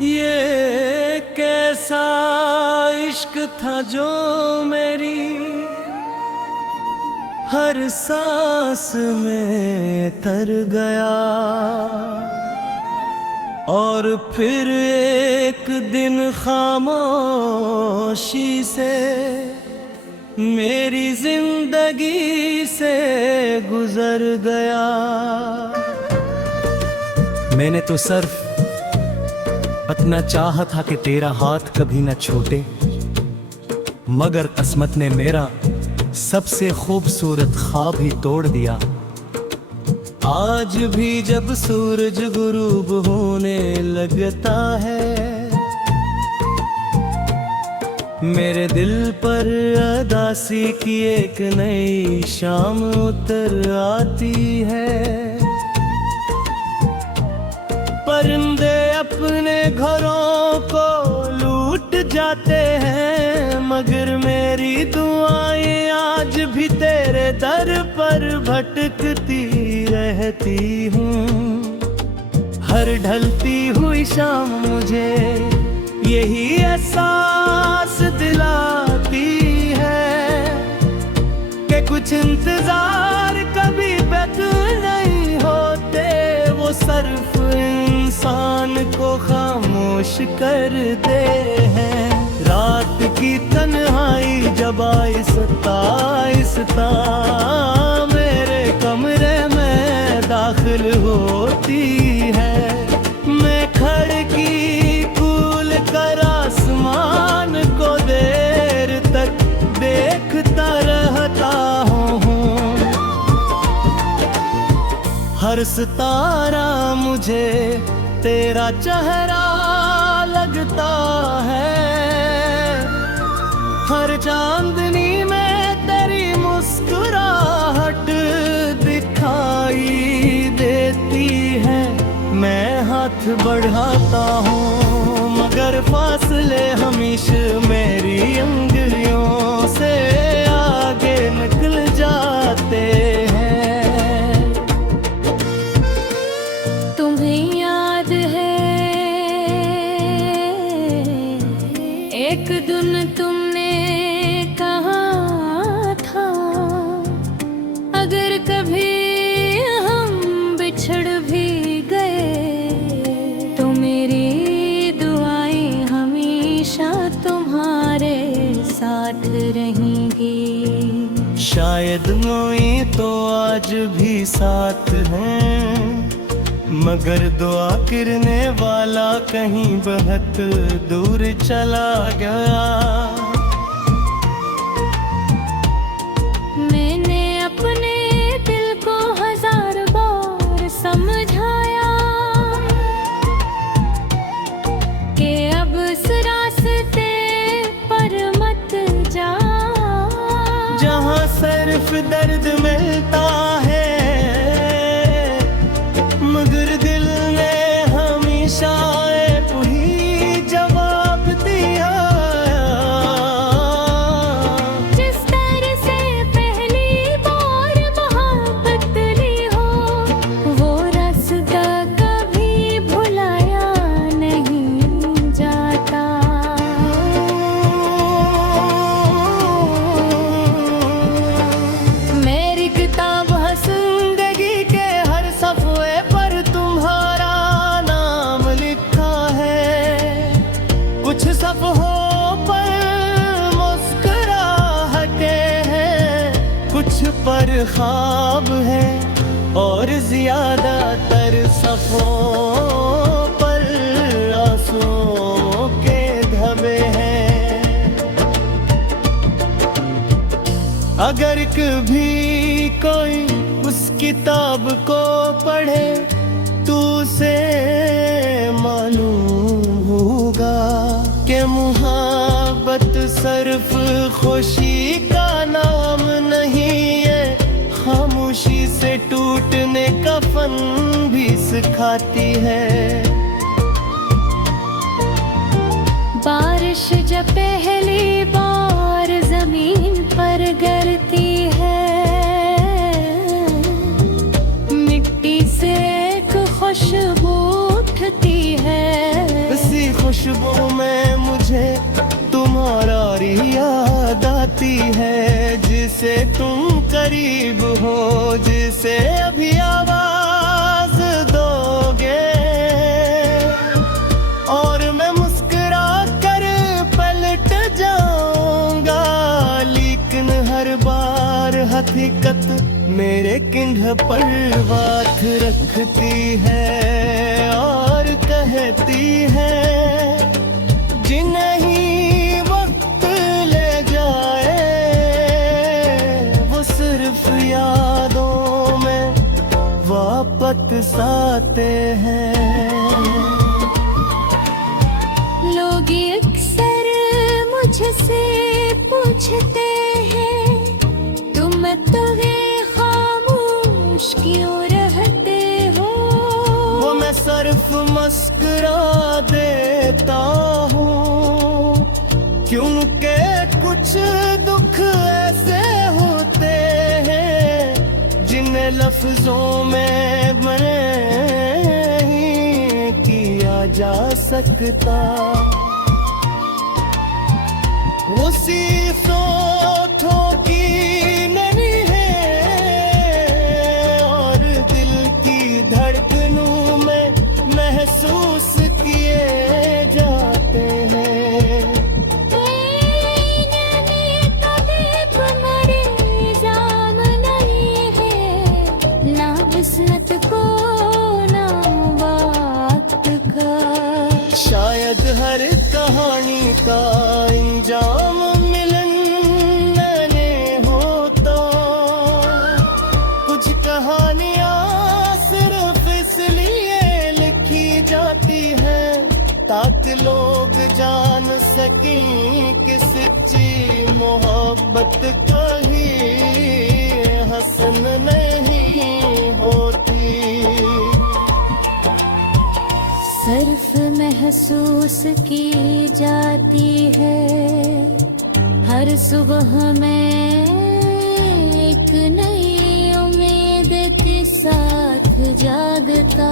ये कैसा इश्क था जो मेरी हर सांस में तर गया, और फिर एक दिन खामोशी से मेरी जिंदगी से गुजर गया। मैंने तो सिर्फ इतना चाहा था कि तेरा हाथ कभी न छूटे, मगर किस्मत ने मेरा सबसे खूबसूरत ख्वाब ही तोड़ दिया। आज भी जब सूरज गुरूब होने लगता है, मेरे दिल पर अदासी की एक नई शाम उतर आती है। परिंदे अपने घरों को लूट जाते हैं, मगर मेरी दुआएं आज भी तेरे दर पर भटकती रहती हूँ। हर ढलती हुई शाम मुझे यही एहसास दिलाती है कि कुछ इंतजार कभी बेकार नहीं होते, वो सिर्फ इंसान को खामोश करते हैं। रात की तन्हाई जब आहिस्ता आहिस्ता मेरे कमरे में दाखिल होती है, मैं खिड़की खोल कर आसमान को देर तक देखता रहता हूँ। हर सितारा मुझे तेरा चेहरा लगता है, हर चांदनी में तेरी मुस्कुराहट दिखाई देती है। मैं हाथ बढ़ाता हूँ मगर फासले हमेशा मेरी उंगलियों से आगे निकल जाते हैं। तुम्हें याद है एक दिन तुमने कहा था, अगर कभी हम बिछड़ भी गए तो मेरी दुआएं हमेशा तुम्हारे साथ रहेंगी। शायद कोई तो आज भी साथ हैं, मगर दुआ करने वाला कहीं बहुत दूर चला गया। मैंने अपने दिल को 1000 बार समझाया कि अब इस रास्ते पर मत जा, जहाँ सिर्फ दर्द मिलता है, मगर दिल ने हमेशा एक ही जवाब दिया। जिस तरह से पहली बार मोहब्बत ली हो, वो रास्ता कभी भुलाया नहीं जाता। मेरी किताब जिंदगी के हर सफ़े पर तुम्हारा नाम लिखा है। कुछ सफ़ों पर मुस्कुराहटे हैं, कुछ पर ख्वाब है, और ज्यादातर सफ़ों पर आंसुओं के धब्बे हैं। अगर कभी कोई उस किताब को पढ़े तो उसे मालूम होगा कि मोहब्बत सिर्फ खुशी का नाम नहीं है, खामोशी से टूटने का फन भी सिखाती है। बारिश जब पहली बार जमीन पर गिरती है, मिट्टी से एक खुशबू उठती है। इसी खुशबू में मुझे तुम्हारी याद आती है, जिसे तुम करीब हो, जिसे अभी आवाज दोगे और मैं मुस्कुरा कर पलट जाऊंगा। लेकिन हर बार हकीकत मेरे किन्ह पर बात रखती है और कहती है, जिन्हें वक्त ले जाए वो सिर्फ यादों में वापस आते हैं। लोग अक्सर मुझसे पूछते हैं, तुम तो खामोश क्यों रहते हो? वो मैं सिर्फ मुस्कुरा देता हूँ, क्योंकि कुछ दुख ऐसे होते हैं जिन्हें लफ्जों में नहीं किया जा सकता। उसी सोचों की नहीं है और दिल की धड़कनों में महसूस किए जाते हैं। ना किस्मत को ना वक्त का, शायद हर कहानी का इंजाम मिलन में होता। कुछ कहानियाँ सिर्फ इसलिए लिखी जाती हैं ताकि लोग जान सकें कि सच्ची मोहब्बत कहीं हसन नहीं होती। सिर्फ महसूस की जाती है। हर सुबह में एक नई उम्मीद के साथ जागता